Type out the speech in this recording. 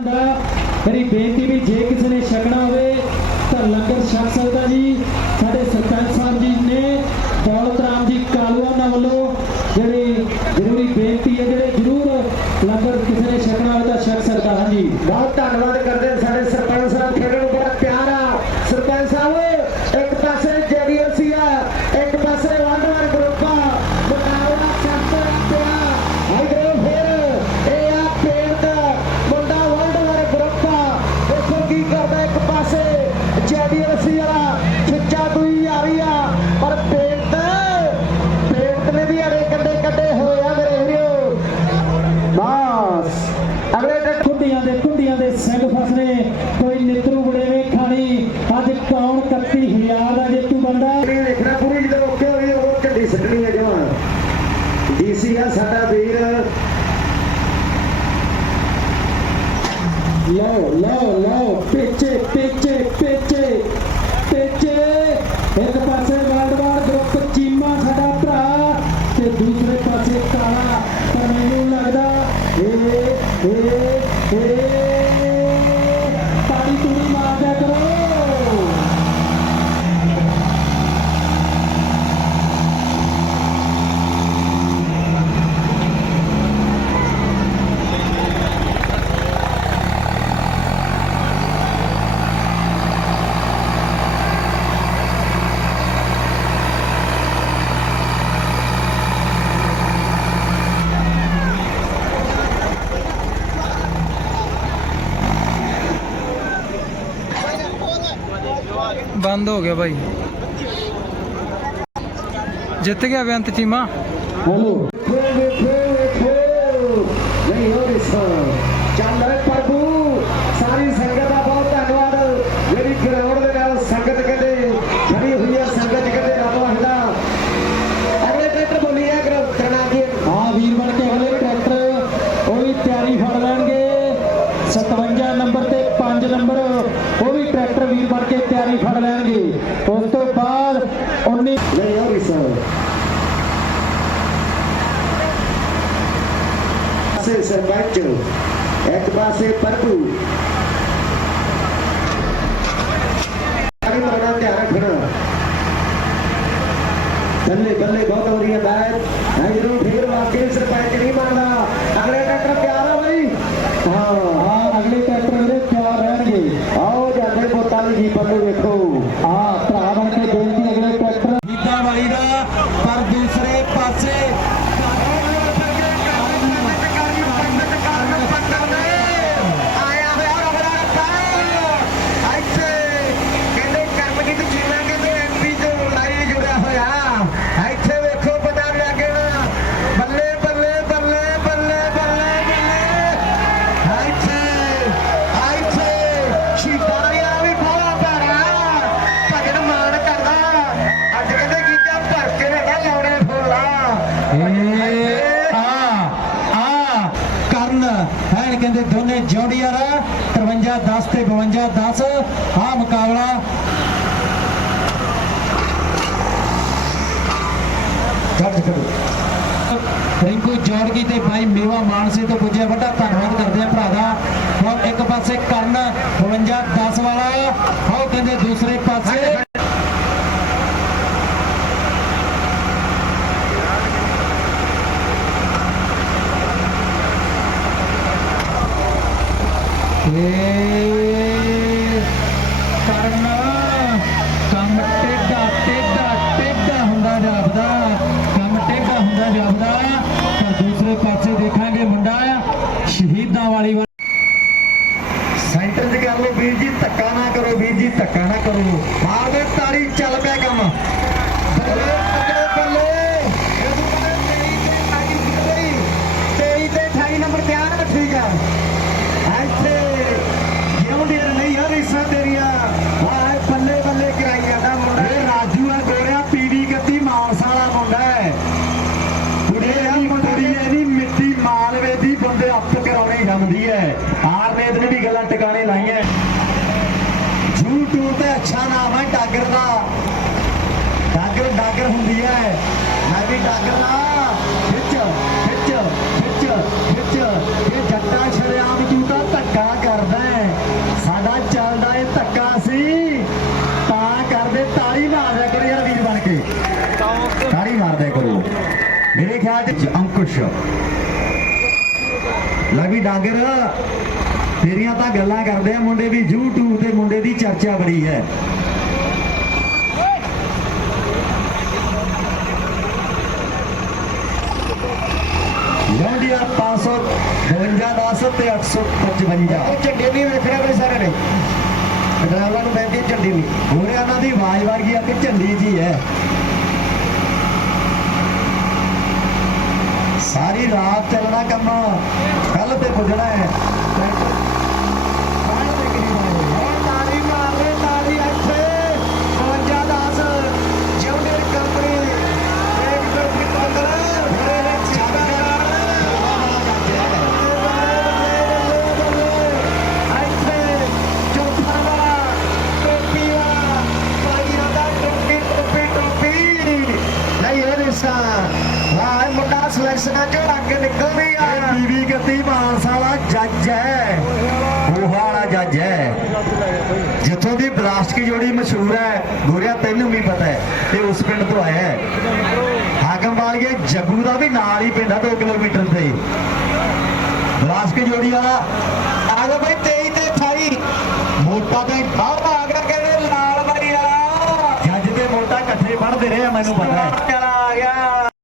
ਮੇਰੀ ਬੇਨਤੀ ਵੀ ਜੇ ਕਿਸੇ ਨੇ ਛਕਣਾ ਹੋਵੇ, ਤਾਂ ਲੰਗਰ ਛਕ ਸਕਦਾ ਜੀ। ਸਾਡੇ ਸਰਪੰਚ ਸਾਹਿਬ ਜੀ ਨੇ, ਦੌਲਤ ਰਾਮ ਜੀ ਕਾਲੂਆ ਨਾਲ ਵੱਲੋਂ ਜਿਹੜੀ ਜ਼ਰੂਰੀ ਬੇਨਤੀ ਹੈ, ਜਿਹੜੇ ਜ਼ਰੂਰ ਲੰਗਰ ਕਿਸੇ ਨੇ ਛਕਣਾ ਹੋਵੇ, ਤਾਂ ਛਕ ਸਕਦਾ ਹਾਂ ਜੀ ਬਹੁਤ ਧੰਨਵਾਦ ಯಾರಾಗಿತ್ತು ಬಂದ? ਬੰਦ ਹੋ ਗਿਆ ਭਾਈ ਜਿੱਤ ਗਿਆ ਬੇਅੰਤ ਚੀਮਾ? ਬੋਲੋ। ਨਹੀਂ ਹੋ ਰਿਹਾ Sancho. É passe para o ಬಲ್ಲೆ ಬಲ್ಲೆ ಗೌತಮರಿಗೆ ಬ್ಯಾಟ್ ಐದು ಫೇರ್ ಕೇಳಿಸಲ್ಪಡ್ತೀನಿ ಮಾಡಲ್ಲ ਮੁਕਾਬਲੇ ਦੇ ਦੋਨੇ ਜੋੜੀਆਂ 53 ਤੇ 52-10 ਆ ਮੁਕਾਬਲਾ। ਰਿੰਕੂ ਜੋੜਗੀ ਤੇ ਭਾਈ ਮੇਵਾ ਮਾਨਸੇ ਤੋਂ ਪੁੱਜਿਆ ਵੱਡਾ, ਧੰਨਵਾਦ ਕਰਦੇ ਆ ਭਰਾ ਦਾ। ਬਹੁਤ ਇੱਕ ਪਾਸੇ ਕਰਨ ਏ ਕਰਨਾ ਕੰਮ ਟੇਡਾ ਟੇਡਾ ਟੇਡਾ ਹੁੰਦਾ ਜਾਪਦਾ ਕੰਮ ਟੇਡਾ ਹੁੰਦਾ ਜਾਪਦਾ ਤਾਂ ਦੂਸਰੇ ਪਾਸੇ ਦੇਖਾਂਗੇ ਮੁੰਡਾ ਸ਼ਹੀਦਾਂ ਵਾਲੀ ਸੈਂਟਰ 'ਚ ਕਰ ਲਓ ਵੀਰ ਜੀ, ਧੱਕਾ ਨਾ ਕਰੋ, ਵੀਰ ਜੀ, ਧੱਕਾ ਨਾ ਕਰੋ। ਯੂਟਿਊਬ ਤੇ ਅੱਛਾ ਨਾਮ ਹੈ ਡਾਗਰ ਦਾ। ਡਾਗਰ ਡਾਗਰ ਹੁੰਦੀ ਹੈ। ਮੈਂ ਵੀ ਡਾਗਰ ਨਾ ਵਿੱਚ ਵਿੱਚ ਵਿੱਚ ਵਿੱਚ ਇਹ ਜੱਟਾਂ ਸ਼ਰਿਆਮ ਜੂਟਾ ਧੱਕਾ ਕਰਦਾ ਹੈ? ਸਾਡਾ ਚੱਲਦਾ ਇਹ ਧੱਕਾ ਸੀ। ਤਾਂ ਕਰਦੇ ਤਾੜੀ ਮਾਰਦਾ ਕਰੋ ਯਾਰ ਵੀਰ ਬਣ ਕੇ। ਤਾੜੀ ਮਾਰਦਾ ਕਰੋ। ਮੇਰੇ ਖਿਆਲ ਚ ਅੰਕੁਸ਼। ਲਵੀ ਡਾਗਰ। ਤੇਰੀਆਂ ਤਾਂ ਗੱਲਾਂ ਕਰਦੇ ਆ ਮੁੰਡੇ ਵੀ YouTube ਤੇ ਮੁੰਡੇ ਦੀ ਚਰਚਾ ਬੜੀ ਹੈ। ਲੋਡੀਆ 552 10 ਤੇ 855 ਝੰਡੇ ਵੀ ਵੇਖਣੇ ਬਈ ਸਾਰੇ ਨੇ। ਡਰਾਈਵਰਾਂ ਨੂੰ ਬੈਠੀ ਝੰਡੀ ਨਹੀਂ ਹੋਰਿਆਂ ਨਾਲ ਦੀ ਆਵਾਜ਼ ਵਰਗੀ ਆ ਕਿ ਝੰਡੀ ਜੀ ਹੈ। ਸਾਰੀ ਰਾਤ ਚੱਲਣਾ ਕੰਮ ਕੱਲ ਤੇ ਪੁੱਜਣਾ ਹੈ। ਮੁੰਡਾ ਸਿਲੈਕਸ਼ਨਾਂ ਚੋਂ ਨਿਕਲਦੀ ਆ ਬੀਬੀ ਗੱਤੀ ਮਾਨਸਾ ਵਾਲਾ ਜੱਜ ਹੈ। ਉਹ ਵਾਲਾ ਜੱਜ ਹੈ। ਜਿੱਥੋਂ ਦੀ ਬਲਾਸਟ ਕੀ ਜੋੜੀ ਮਸ਼ਹੂਰ ਹੈ, ਗੋਰਿਆ ਤੈਨੂੰ ਵੀ ਪਤਾ ਹੈ ਤੇ ਉਸ ਪਿੰਡ ਤੋਂ ਆਇਆ ਹੈ। ਹਾਕਮ ਵਾਲੀਏ ਜੱਗੂ ਦਾ ਵੀ ਨਾਲ ਹੀ ਪਿੰਡ ਆ 2 ਕਿਲੋਮੀਟਰ ਤੇ। ਬਲਾਸਟ ਕੀ ਜੋੜੀ ਵਾਲਾ ਆ ਗਿਆ ਬਈ 23 ਤੇ 28 ਮੋਟਾ ਤੇ ਆਹ ਆ ਗਿਆ, ਕਹਿੰਦੇ ਲਾਲ ਬਾਈ ਵਾਲਾ। ਜੱਜ ਤੇ ਮੋਟਾ ਇਕੱਠੇ ਪੜਦੇ ਰਹੇ ਆ, ਮੈਨੂੰ ਪਤਾ ਹੈ।